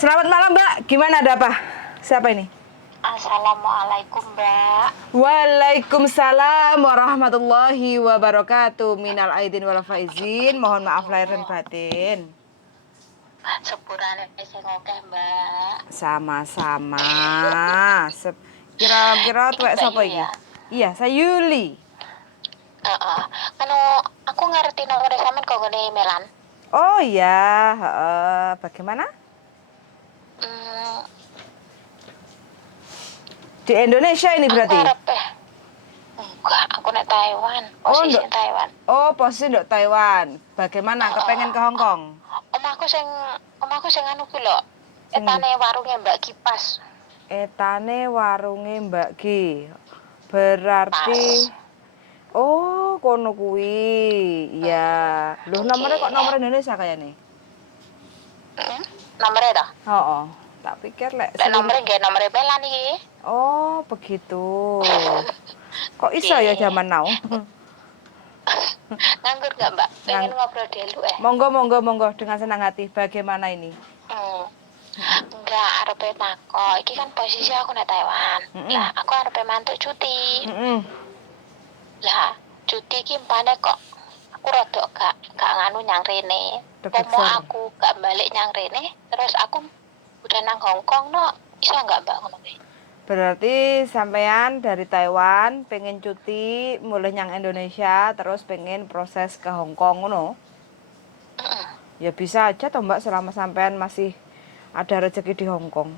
Selamat malam, Mbak. Gimana, ada apa? Siapa ini? Assalamualaikum, Mbak. Waalaikumsalam warahmatullahi wabarakatuh. Minal aidin wal faizin. Mohon maaf lahir dan batin. Sepurane sing akeh, Mbak. Sama-sama. Kira-kira tuwek sapa iki? Ya? Iya, saya Yuli. Heeh. Anu, aku ngerti nomor sampean kok ngene Melan. Oh iya, bagaimana? Hmm, Di Indonesia ini aku berarti? arep enggak, aku nek Taiwan, posisi nduk. Taiwan. Oh, posisi nduk Taiwan. Bagaimana? Kepengen ke Hong Kong? Omahku sing anu ku lho. Etane warungnya Mbak Kipas. Etane warunge Mbak G. Berarti Pas. oh, kono kuwi. Iya. Loh, nomornya kok nomor Indonesia kayaknya? Nomornya dah. Oh. Tak pikir lek Nomornya nggih nomornya Melan iki. Oh, begitu. Kok iso ya zaman now? Nganggur nggak Mbak? Pengen ngobrol dulu Monggo dengan senang hati. Bagaimana ini? Enggak, arepe takok. Iki kan posisi aku nek Taiwan. Lah, aku arepe mantuk cuti. Lah, cuti iki mpane kok aku rada gak nganu nyang rene. Pomo aku gak balik nyang rene, terus aku udah nang Hong Kong no. Iso enggak Mbak ngono kuwi? Berarti sampean dari Taiwan pengen cuti mulai nyang Indonesia terus pengen proses ke Hong Kong ngono? Ya bisa aja toh Mbak selama sampean masih ada rezeki di Hong Kong.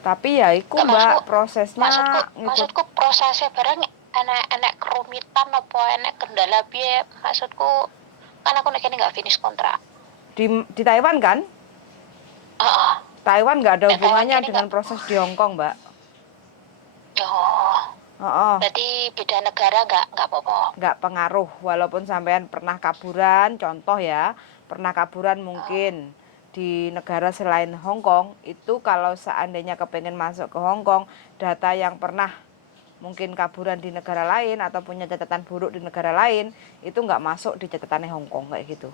Tapi ya iku Mbak prosesnya maksudku prosesnya bareng enek kerumitan apa enek kendala piye? Maksudku kan aku nek enggak finish kontrak. Di Taiwan kan? Taiwan nggak ada hubungannya dengan proses di Hong Kong, Mbak. Berarti beda negara nggak apa-apa? Nggak pengaruh, walaupun sampean pernah kaburan, contoh ya, pernah kaburan mungkin di negara selain Hong Kong, itu kalau seandainya kepengen masuk ke Hong Kong, data yang pernah mungkin kaburan di negara lain atau punya catatan buruk di negara lain, itu nggak masuk di catatannya Hong Kong kayak gitu.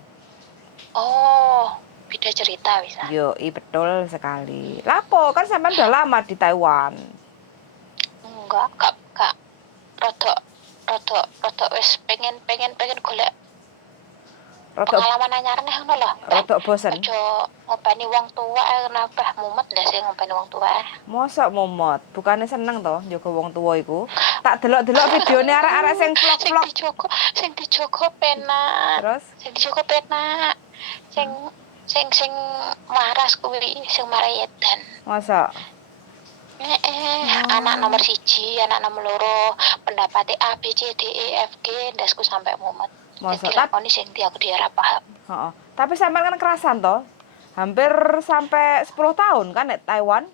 Oh, beda cerita bisa. Yoi, betul sekali. Lapo, kan sampean udah lama di Taiwan. Enggak. Rodok wis pengen golek pengalaman anyar nih ngono lho. Rodok bosen. Aja ngopeni wong tua kenapa mumet ndak sih ngopeni wong tua. Mosok mumet, bukannya seneng toh njogo wong tua iku. Tak delok-delok videone arek-arek sing vlog-vlog. Sing dijogo penak. Terus sing dijogo penak. Sing waras kuwi sing marayedan. Masa? Anak nomor 1, anak nomor 2, pendapatnya A, B, C, D, E, F, G, ndasku sampai mumet. Masa? Dilakoni sing aku dia ora paham. Tapi sampean kan kerasan toh? Hampir sampai 10 tahun kan di Taiwan?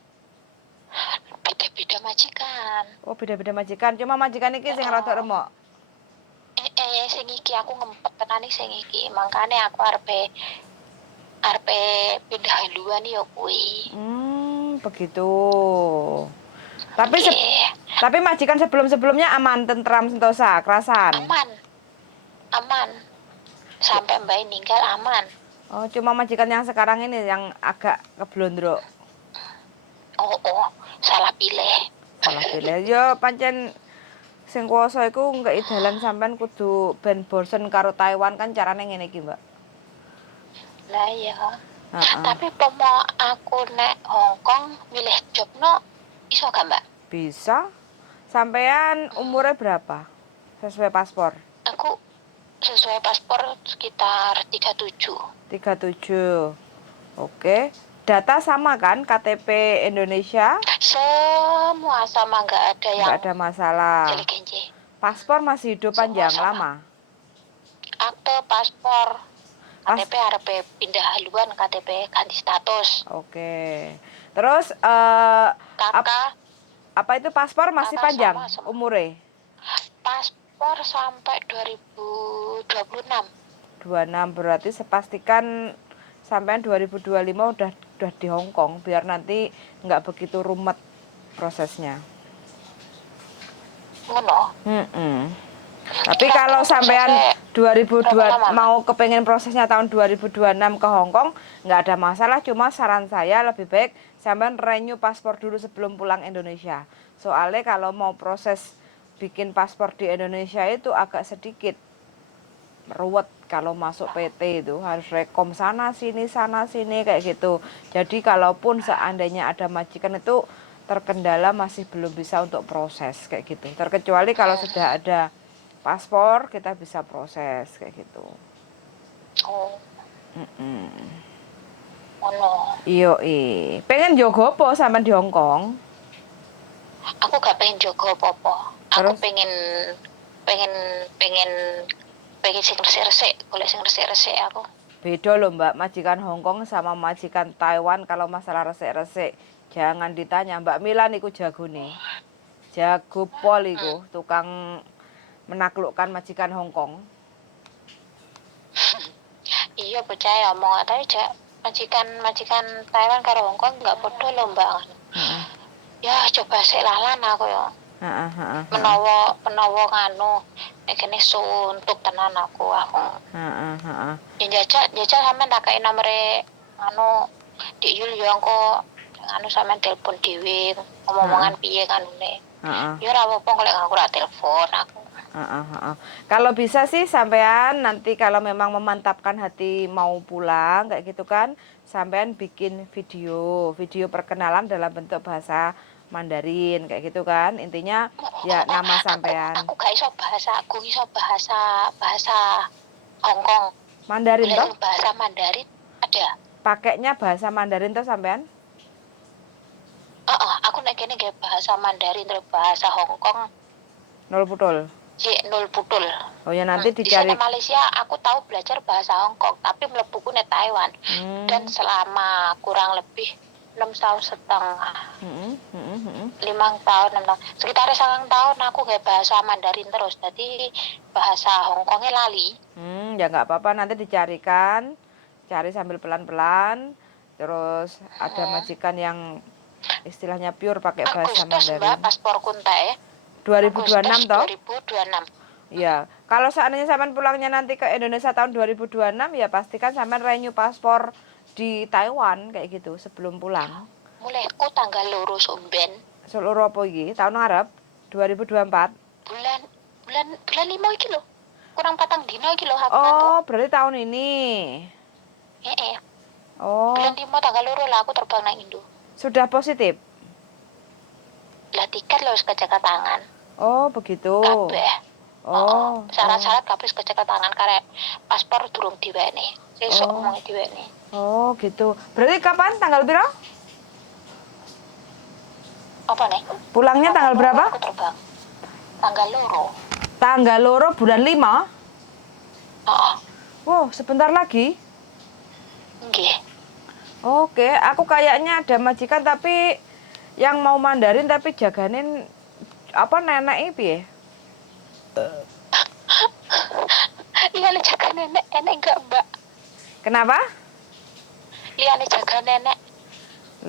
Beda-beda majikan. Oh, beda-beda majikan. Cuma majikan iki sing rada remuk. Sing iki aku ngempet tenan sing iki. Makane aku arepe pindah haluan ya kuwi. Begitu. Tapi majikan sebelumnya aman, tentram, sentosa, kerasan. Aman. Sampai Mbak ninggal aman. Oh, cuma majikan yang sekarang ini yang agak keblondrok. Oh, salah pilih. Ya pancen sing kuwasa iku ngeki dalan sampean kudu ben bosen karo Taiwan kan carane ngene iki, Mbak. Lah iya. Tapi pomo aku nek Hong Kong milih jobno iso gak Mbak? Bisa. Sampean umurnya berapa? Sesuai paspor? Aku sesuai paspor sekitar 37. 37. Oke. Data sama kan KTP Indonesia? Semua sama, nggak ada yang nggak ada masalah. Paspor masih hidup panjang lama? Akte paspor KTP harap pindah haluan, KTP ganti status. Oke. Terus apa itu paspor masih panjang umurnya? Paspor sampai 2026. 26 berarti sepastikan sampai 2025 udah di Hong Kong biar nanti nggak begitu rumit prosesnya. Ngono. Tapi Iki kalau aku sampean prosesnya berapa lama, 2002 mau kepengen prosesnya tahun 2026 ke Hong Kong, nggak ada masalah. Cuma saran saya lebih baik sampean renew paspor dulu sebelum pulang Indonesia. Soalnya kalau mau proses bikin paspor di Indonesia itu agak sedikit ruwet. Kalau masuk PT itu harus rekom sana sini kayak gitu. Jadi kalaupun seandainya ada majikan itu terkendala masih belum bisa untuk proses kayak gitu. Terkecuali kalau sudah ada paspor kita bisa proses kayak gitu. Oh, Mm-mm. ono. Iyo pengen jogo apa sama di Hong Kong? Aku gak pengen jogo apa-apa. Aku Terus pengen pengen pengen pengen sing resik-resik, golek sing resik-resik aku. beda loh Mbak, majikan Hong Kong sama majikan Taiwan kalau masalah resik-resik. Jangan ditanya, Mbak Mila niku jago nih. Jago pol iku, tukang menaklukkan majikan Hong Kong. Iya percaya omong tapi majikan Taiwan karo Hong Kong nggak podo lho Mbak. Heeh. Ya coba sik lalan aku ya. Heeh, heeh, heeh. Menawa nganu nek kene suntuk tenan aku. Heeh, heeh. Ya jajak sampean tak kei nomere anu Dik Yul yo engko anu sampean telepon dhewe ngomong-ngomongan piye kanune. Heeh. Ya ora apa-apa kok lek aku ora telepon aku. Kalau bisa sih sampean nanti kalau memang memantapkan hati mau pulang kayak gitu kan, sampean bikin video perkenalan dalam bentuk bahasa Mandarin kayak gitu kan. Intinya ya nama sampean. Aku gak iso bahasa Hong Kong. Mandarin Boleh toh? bahasa Mandarin ada. Pakainya bahasa Mandarin toh sampean? Aku nek kene nggih bahasa Mandarin terus bahasa Hong Kong Nol putul. nol putul. Oh ya nanti Di dicari. sana Malaysia aku tahu belajar bahasa Hong Kong, tapi mlebuku nek Taiwan. Dan selama kurang lebih 6 tahun setengah. 5 tahun, 6 tahun. Sekitar 9 tahun aku nggak bahasa Mandarin terus. Jadi bahasa Hong Kongnya lali. Ya nggak apa-apa nanti dicarikan, cari sambil pelan-pelan. Terus ada majikan yang istilahnya pure pakai bahasa Agustus Mbak Mandarin. paspor kunta ya. 2026 toh? 2026. Ya, kalau seandainya sampean pulangnya nanti ke Indonesia tahun 2026 ya pastikan sampean renew paspor di Taiwan kayak gitu sebelum pulang. Mulaiku tanggal loro somben. Seluruh apa iki? Tahun ngarep 2024. Bulan 5 iki lho. Kurang 4 dino iki lho aku. Oh, berarti tahun ini. Oh. Bulan 5 tanggal loro lah aku terbang nang Indo. Sudah positif? Lah tiket lho wis kecekel tangan. Oh, begitu. Kabeh. Oh. Syarat-syarat kabeh wis kecekel tangan karek paspor durung diwene. Sesuk ngomong diwene. Oh, gitu. Berarti kapan? Tanggal berapa? Apa nih? Pulangnya tanggal berapa? Aku terbang. Tanggal loro. Tanggal loro bulan 5? Heeh. Wow, sebentar lagi. Nggih. Oke, aku kayaknya ada majikan tapi yang mau Mandarin tapi jaganin apa nenek piye? Liyane jaga nenek enggak, Mbak? Kenapa? Liyane jaga nenek.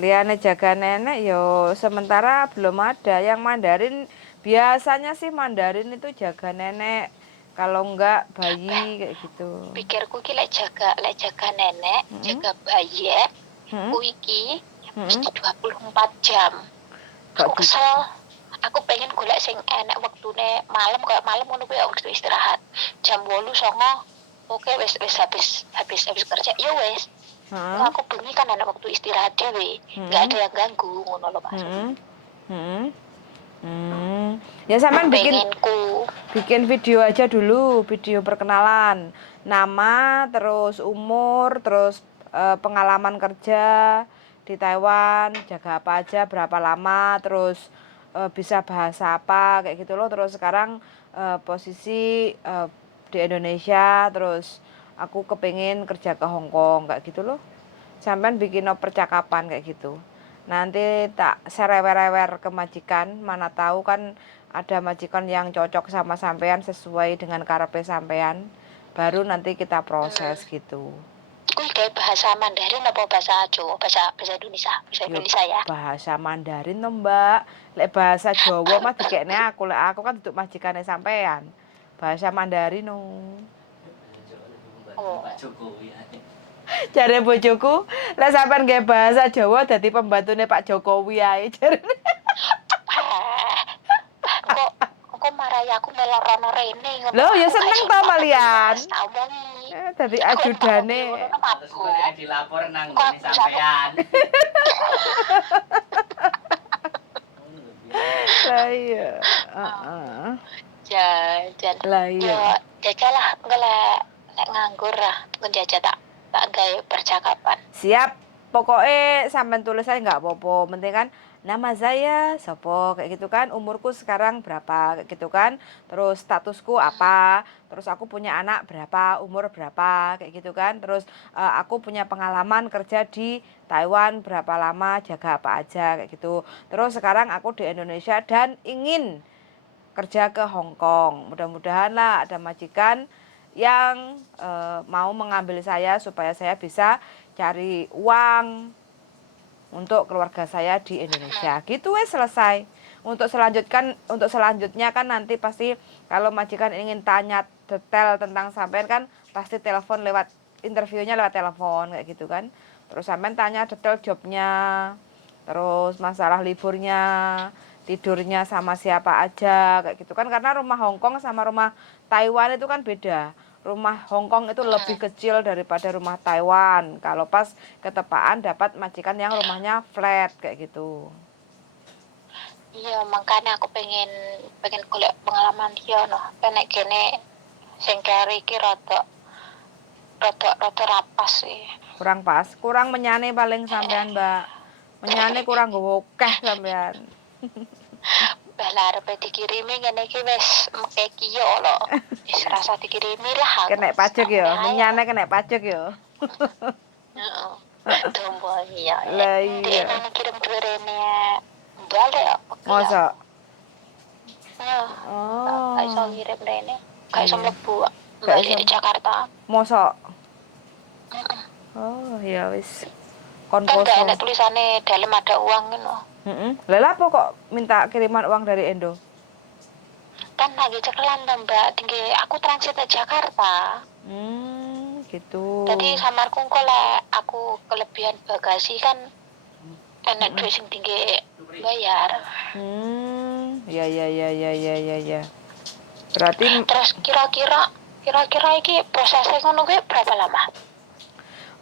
Liane jaga nenek yo sementara belum ada yang Mandarin. Biasanya sih Mandarin itu jaga nenek, kalau enggak bayi kayak gitu. Pikirku ki lek jaga nenek, jaga bayi, kuwi iki mesti 24 jam. Aku kesel. Aku pengen golek sing enek wektune malam kayak malam ngono kuwi waktu istirahat. Jam 8 songo. Oke wis habis kerja. Ya wis. Aku bengi kan enak waktu istirahat dhewe. Enggak ada yang ganggu ngono lho Mas. Ya sampean bikin video aja dulu, video perkenalan. Nama, terus umur, terus pengalaman kerja di Taiwan, jaga apa aja, berapa lama, terus bisa bahasa apa kayak gitu loh. Terus sekarang posisi di Indonesia, terus aku kepengen kerja ke Hong Kong kayak gitu loh. Sampean bikin percakapan kayak gitu. Nanti tak serewer-rewer ke majikan, mana tahu kan ada majikan yang cocok sama sampean sesuai dengan karepe sampean. Baru nanti kita proses gitu. Kuwi kayak bahasa Mandarin apa bahasa Jawa? Bahasa Indonesia. Bahasa Indonesia ya. Bahasa Mandarin to, Mbak. Lek bahasa Jawa mah dikekne aku kan duduk majikane sampean. bahasa Mandarin no. Oh. Jare bojoku, lek sampean nggih bahasa Jawa dadi pembantune Pak Jokowi ae jarene. Kok marahi aku melok rono rene ngono. Lho, ya seneng to malian. Tak omongi. Dadi ajudane. Terus nek dilapor nang ngene sampean. Lah iya, heeh. Jajan. Lah iya. Yo, jajalah engko lek nganggur lah, engko jajal tak gawe percakapan. Siap. Pokoknya sampean tulis aja nggak apa-apa. Penting kan nama saya sopo kayak gitu kan, umurku sekarang berapa kayak gitu kan. Terus statusku apa? Terus aku punya anak berapa, umur berapa kayak gitu kan. Terus aku punya pengalaman kerja di Taiwan berapa lama, jaga apa aja kayak gitu. Terus sekarang aku di Indonesia dan ingin kerja ke Hong Kong. Mudah-mudahan lah ada majikan yang mau mengambil saya supaya saya bisa cari uang untuk keluarga saya di Indonesia. Gitu wes selesai. Untuk selanjutnya kan nanti pasti kalau majikan ingin tanya detail tentang sampean kan pasti telepon lewat interviewnya lewat telepon kayak gitu kan. Terus sampean tanya detail jobnya, terus masalah liburnya, tidurnya sama siapa aja kayak gitu kan, karena rumah Hong Kong sama rumah Taiwan itu kan beda. Rumah Hong Kong itu lebih kecil daripada rumah Taiwan. Kalau pas ketepaan dapat majikan yang rumahnya flat kayak gitu. Iya, makanya aku pengen golek pengalaman dia no. Penek kene sing kere iki rada rapas sih. Kurang pas, kurang menyane paling sampean, Mbak. Menyane kurang nggowo akeh sampean. Lah arep dikirimi ngene iki wis mekeki yo lho. Wis rasa dikirimi lah. Kena pajak ya, menyane kena pajak ya. Heeh. Tombo iya. Lah iya. Dia kirim duwe rene. Balik ya. Mosok. Oh. Kayak iso ngirim rene. Kayak iso mlebu. Gak Balik iso. di Jakarta. Mosok. Oh, ya wis. Kon Kan poso. gak enak tulisannya dalam ada uang ngono. Lah apa kok minta kiriman uang dari Indo? Kan lagi cekelan to, Mbak. Tinggi aku transit ke Jakarta. Gitu. Jadi samarku kok lek aku kelebihan bagasi kan enak duit sing tinggi bayar. Ya. Berarti Terus kira-kira iki prosesnya ngono kuwi berapa lama?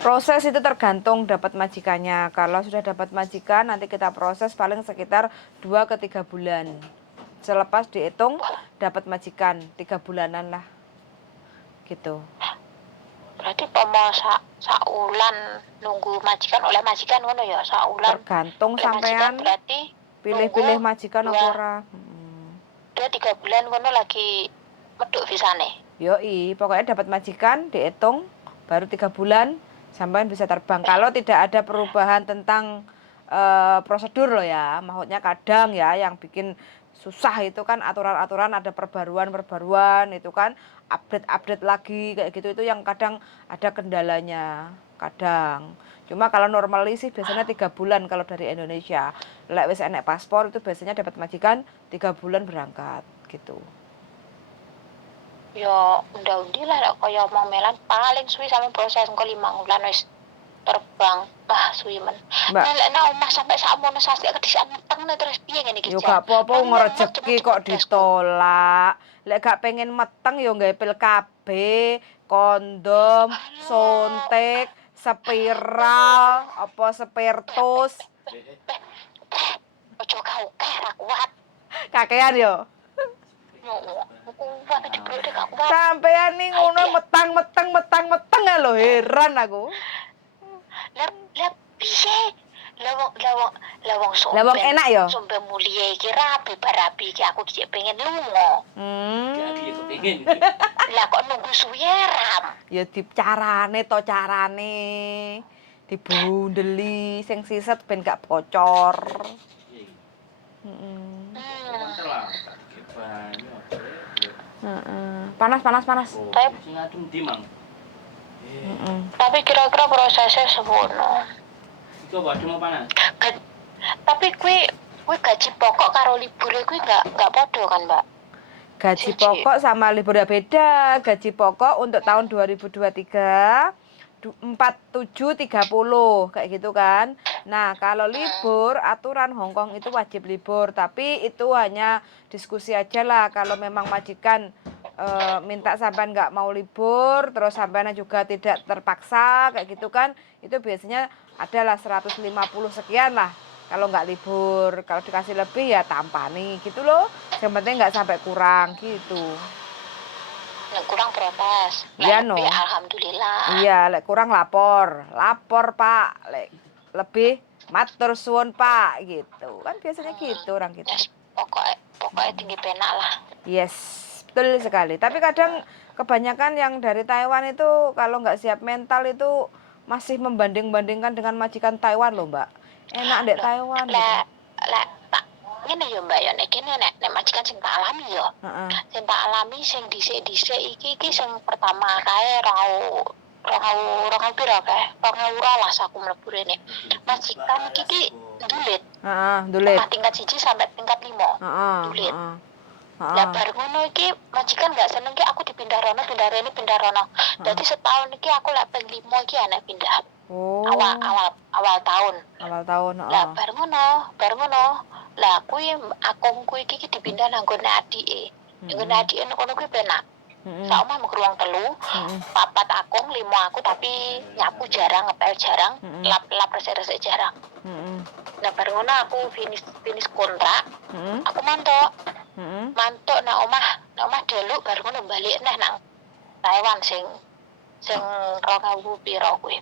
proses itu tergantung dapat majikannya. Kalau sudah dapat majikan nanti kita proses paling sekitar 2 ke 3 bulan. Selepas dihitung dapat majikan 3 bulanan lah. Gitu. Berarti pomo sak ulan nunggu majikan oleh majikan ngono ya, sak ulan. Tergantung oleh sampean berarti pilih-pilih majikan apa ora. 2-3 bulan ngono lagi meduk visane. Yoi, pokoknya dapat majikan dihitung baru 3 bulan sampean bisa terbang. Kalau tidak ada perubahan tentang prosedur loh ya, maksudnya kadang ya yang bikin susah itu kan aturan-aturan, ada perbaruan itu kan update lagi kayak gitu, itu yang kadang ada kendalanya kadang. Cuma kalau normally sih biasanya 3 bulan kalau dari Indonesia. Lek wis enek paspor itu biasanya dapat majikan 3 bulan berangkat gitu. Ya undi lah kaya omong melan paling suwi sampe proses engko 5 bulan wis terbang. Wah, suwi men. Mbak, Nek nek omah sampe sakmono sasi kedisian meteng terus piye ngene iki. yo gak apa-apa wong rezeki kok ditolak. Lek gak pengen meteng yo nggawe pil KB, kondom, suntik, spiral, apa spiritus. Ojo kau ra kuat. Kakean yo. Yo, kuat dibrode gak kuat. Sampean ning ngono metang lho, heran aku. Lah piye? Lah wong enak ya? Sombe mulia iki rapi barapi iki aku iki pengen lunga. Jadi ya kepengin. Lah kok nunggu suwi ram? Ya carane dibundeli sing siset ben gak bocor. Panas. Tapi kira-kira prosesnya semono. Iku waduh mau panas. Tapi kuwi gaji pokok karo libure kuwi enggak padha kan, Mbak? Gaji Siji. pokok sama libur ya beda. Gaji pokok untuk tahun 2023 4730 kayak gitu kan. Nah, kalau libur aturan Hongkong itu wajib libur, tapi itu hanya diskusi aja lah. Kalau memang majikan minta sampean nggak mau libur, terus sampean juga tidak terpaksa kayak gitu kan, itu biasanya adalah 150 sekian lah. Kalau nggak libur, kalau dikasih lebih ya tampani gitu loh. Yang penting nggak sampai kurang gitu. Nek kurang protes. Iya Lebih no. alhamdulillah. Iya, lek kurang lapor. Lapor, Pak. Lek lebih matur suwun, Pak, gitu. Kan biasanya gitu orang kita. Yes, pokoknya tinggi penak lah. Yes, betul sekali. Tapi kadang kebanyakan yang dari Taiwan itu kalau nggak siap mental itu masih membanding-bandingkan dengan majikan Taiwan loh, Mbak. Enak dek Taiwan gitu. Lek tak ngene yo Mbak ya nek kene nek majikan sing tak alami yo. Heeh. Sing tak alami sing dhisik-dhisik iki sing pertama kae rong piro kae? 2012 aku mlebu rene. Majikan iki ndulit. Heeh, ndulit. Tingkat 1 sampai tingkat 5. Heeh. Ndulit. Lah bar ngono iki majikan gak seneng ki aku dipindah rono. Dadi setahun iki aku lek ping 5 iki enek pindah. Oh. Awal tahun. Awal tahun, Lah bar ngono. Lah kuwi akungku iki dipindah nang gone adike. Nggone adike ngono kuwi penak. Sak omah mung ruang 3, 4 akung, 5 aku tapi nyapu jarang, ngepel jarang, lap resik-resik jarang. Nah bar ngono aku finish kontrak. Aku mantuk nang omah delok bar ngono balik neh nang Taiwan sing 2000 piro kuwi.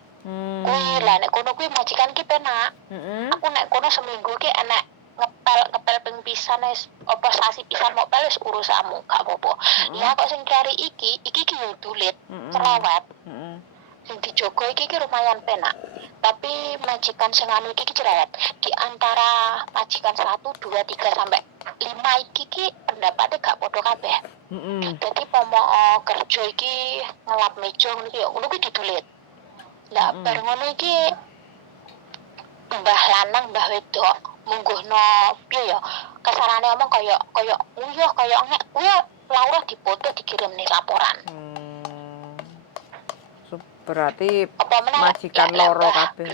Kuwi lah nek kono kuwi majikan ki penak. Aku nek kono seminggu ki enek ngepel ping pisan wis apa sasi pisan mau pel wis urusanmu gak apa-apa. Lah kok sing kari iki ki yo dulit, cerewet. Sing dijogo iki lumayan penak. Tapi majikan sing anu iki cerewet. Di antara majikan 1, 2, 3 sampai 5 iki pendapatnya gak padha kabeh. Dadi pomo kerja iki ngelap meja ngono ki didulit. Lah bar ngono iki mbah lanang mbah wedok mungguhno piye ya kasarane omong kaya nguyuh kaya ngek kuwi Laura dipoto dikirim nih laporan. Berarti apa meneh majikan loro kabeh.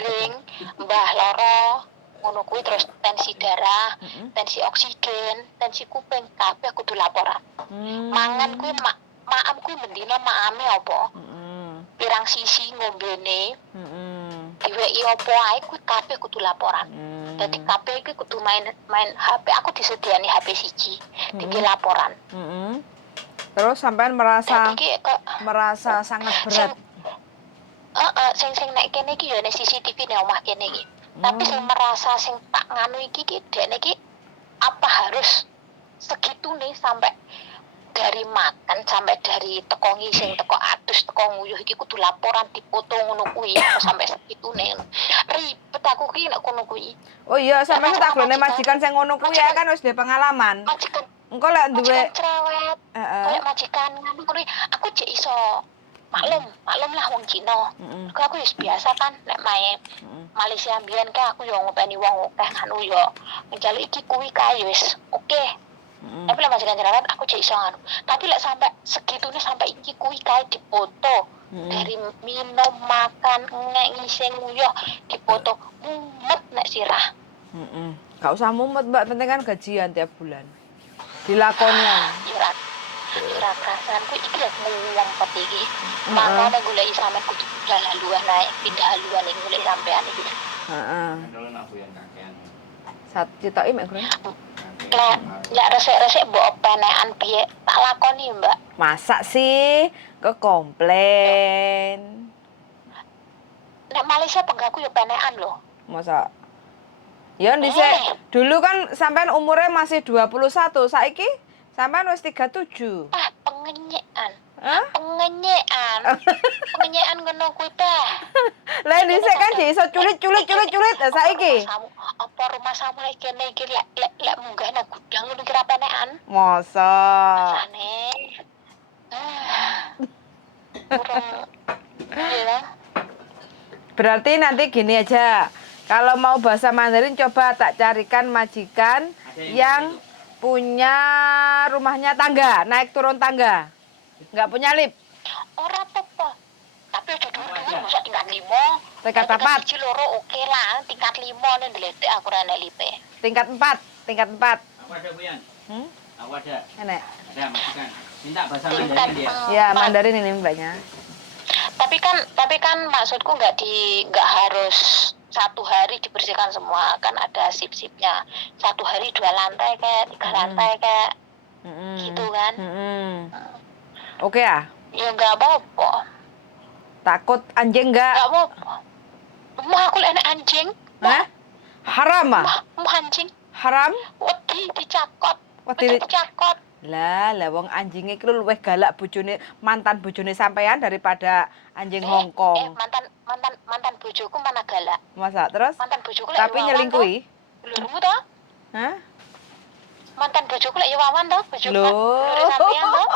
Mbah loro ngono kuwi terus tensi darah, tensi oksigen, tensi kuping kabeh kudu laporan. Mangan kuwi maam kuwi mendina maame apa? Pirang sisi ngombene. Diweki opo ae kuwi kabeh kudu laporan. Dadi kabeh iki kudu main HP. Aku disediani HP siji, iki laporan. Terus sampean merasa sangat berat. Sing nek kene iki ya nek CCTV nek omah kene iki. Tapi sing merasa sing tak nganu iki dekne iki apa harus segitu nih sampai dari makan sampai dari teko ngising teko adus teko nguyuh iki kudu laporan dipoto ngono kuwi sampai segitu nih ribet aku ki nek kono kuwi. Oh iya sampeyan tak golek majikan sing ngono kuwi ya kan wis duwe pengalaman. Majikan engko lek duwe cerewet kayak majikan ngono kuwi aku jek iso maklum lah wong Cina. Aku wis biasa kan nek main Malaysia mbiyen ka aku yo ngopeni wong akeh anu yo njaluk iki kuwi kae wis oke. Tapi lek majikan cerewet aku jek iso anu. Tapi lek sampai segitunya sampai iki kuwi kae dipoto dari minum makan ngising nguyuh dipoto mumet nek sirah. Gak usah mumet Mbak, penting kan gajian tiap bulan. Dilakoni. Ora perasaan ku iki lek ngomong peti iki. Makane goleki sampean kudu pindah haluan naik, pindah haluan ning golek sampean iki. Heeh. Kalau nak yang kakean. Sat citoki mek, Bro. Lek resik-resik mbok penekan piye tak lakoni, Mbak. Masa sih ke komplain? Nek Malaysia penggaku yo penekan lho. Masa? Ya dhisik. Dulu kan sampean umurnya masih 21, saiki sampean wis 37. Pengenyekan. Hah? Pengenyekan ngono kuwi teh. Lah dhisik kan iso culit saiki. Apa rumah samu lek kene iki lek munggah nang gudang ngono kira penekan. Masa? Rasane. Iya. Berarti nanti gini aja. Kalau mau bahasa Mandarin coba tak carikan majikan yang punya rumahnya tangga, naik turun tangga. Nggak punya lift. Ora apa-apa. Tapi aja dulu masa tingkat 5. Tingkat 4. Tingkat 1 loro oke lah, tingkat 5 nih ndeletek aku ora nek lipe. Tingkat 4. Tingkat 4. Aku ada Buyan. Aku ada. Enak. Ada makan. Minta bahasa Mandarin dia. Ya, Mandarin ini mbaknya. Tapi kan maksudku nggak harus 1 hari dibersihkan semua, kan ada sip-sipnya. 1 hari 2 lantai kayak 3 lantai kayak gitu kan. Oke ya? Ya nggak apa-apa. Takut anjing nggak? Nggak apa-apa. Mau aku enak anjing. Hah? Haram ah? Mau anjing. Haram? Wedi dicakot. Wedi dicakot. Lah wong anjingnya itu luwih galak bojone, mantan bojone sampean daripada anjing Hongkong. Mantan bojoku mana galak. Masa terus? Mantan bojoku lek Tapi nyelingkuhi? Lurmu toh? Hah? Mantan bojoku lek Wawan toh, bojoku. Loh. Lure sampean toh?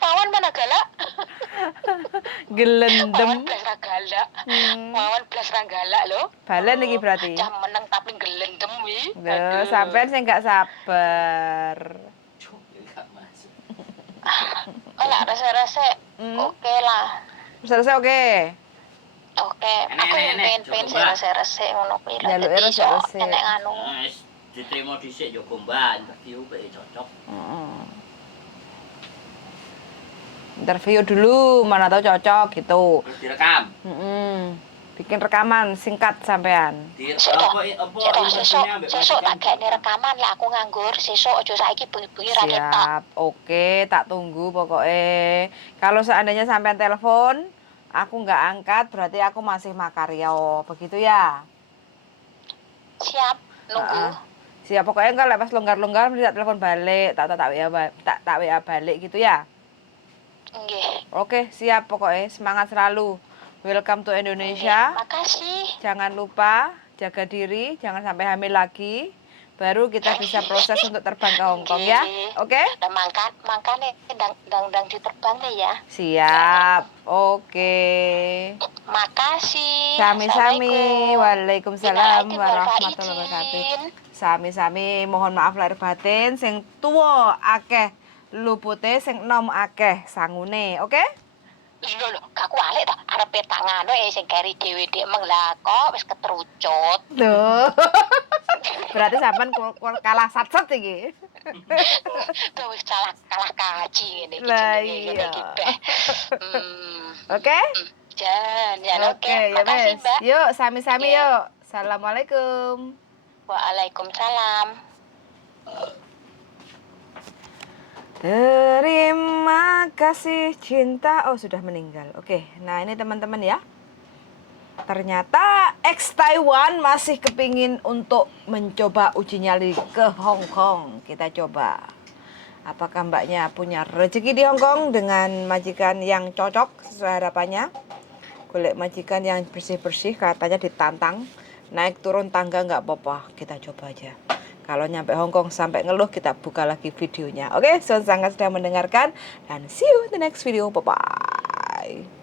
Wawan mana galak? Gelendem. Wawan blas ra galak. Wawan blas ra galak lho. Balen iki berarti. Cah meneng tapi gelendem wi. Loh, sampean sing gak sabar. Cuk, enggak masuk. Lah rasa-rasa oke lah. Selesai oke. Oke, aku pengen rasa-rasa ngono kuwi lah. Njaluke Dadi iso rasa-rasa. enek anu. Wis diterima dhisik yo Mbak, interview cocok. Interview dulu, mana tahu cocok gitu. Terus direkam. Bikin rekaman singkat sampean. Sesuk tak gakne rekaman lah aku nganggur, sesuk aja saiki bengi-bengi ra ketok. Siap, oke, tak tunggu pokoknya. Kalau seandainya sampean telepon, aku nggak angkat, berarti aku masih makaryo, begitu ya? Siap, nunggu. Siap, pokoknya kalau pas longgar-longgar bisa telepon balik, tak WA balik gitu ya? Nggih. Oke, siap pokoknya, semangat selalu. Welcome to Indonesia. Makasih. Jangan lupa jaga diri, jangan sampai hamil lagi. Baru kita bisa proses untuk terbang ke Hong Kong ya. Oke? Nah, makane ndang diterbang nih ya. Siap. Oke. Makasih. Sami-sami. Waalaikumsalam warahmatullahi wabarakatuh. wabarakatuh. Sami-sami, mohon maaf lahir batin sing tuwa akeh lupute, sing enom akeh sangune. Oke? Lho, gak kualik to, arepe tak nganu sing keri dhewe dhek menglah kok wis ketrucut. Tuh. Berarti sampean kalah sat-sat iki. Tuh wis kalah kaji ngene iki Lah jenenge iya. iki. Oke? Jan oke. Ya Makasih, wes. Mbak. Yuk, sami-sami Oke. yuk. Assalamualaikum. Waalaikumsalam. Terima kasih cinta. Oh, sudah meninggal. Oke, nah ini teman-teman ya. Ternyata ex Taiwan masih kepingin untuk mencoba uji nyali ke Hong Kong. Kita coba. Apakah mbaknya punya rezeki di Hong Kong dengan majikan yang cocok sesuai harapannya? Golek majikan yang bersih-bersih, katanya ditantang. Naik turun tangga nggak apa-apa. Kita coba aja. Kalau nyampe Hong Kong sampai ngeluh, kita buka lagi videonya. Oke, sangat sudah mendengarkan. Dan see you in the next video. Bye-bye.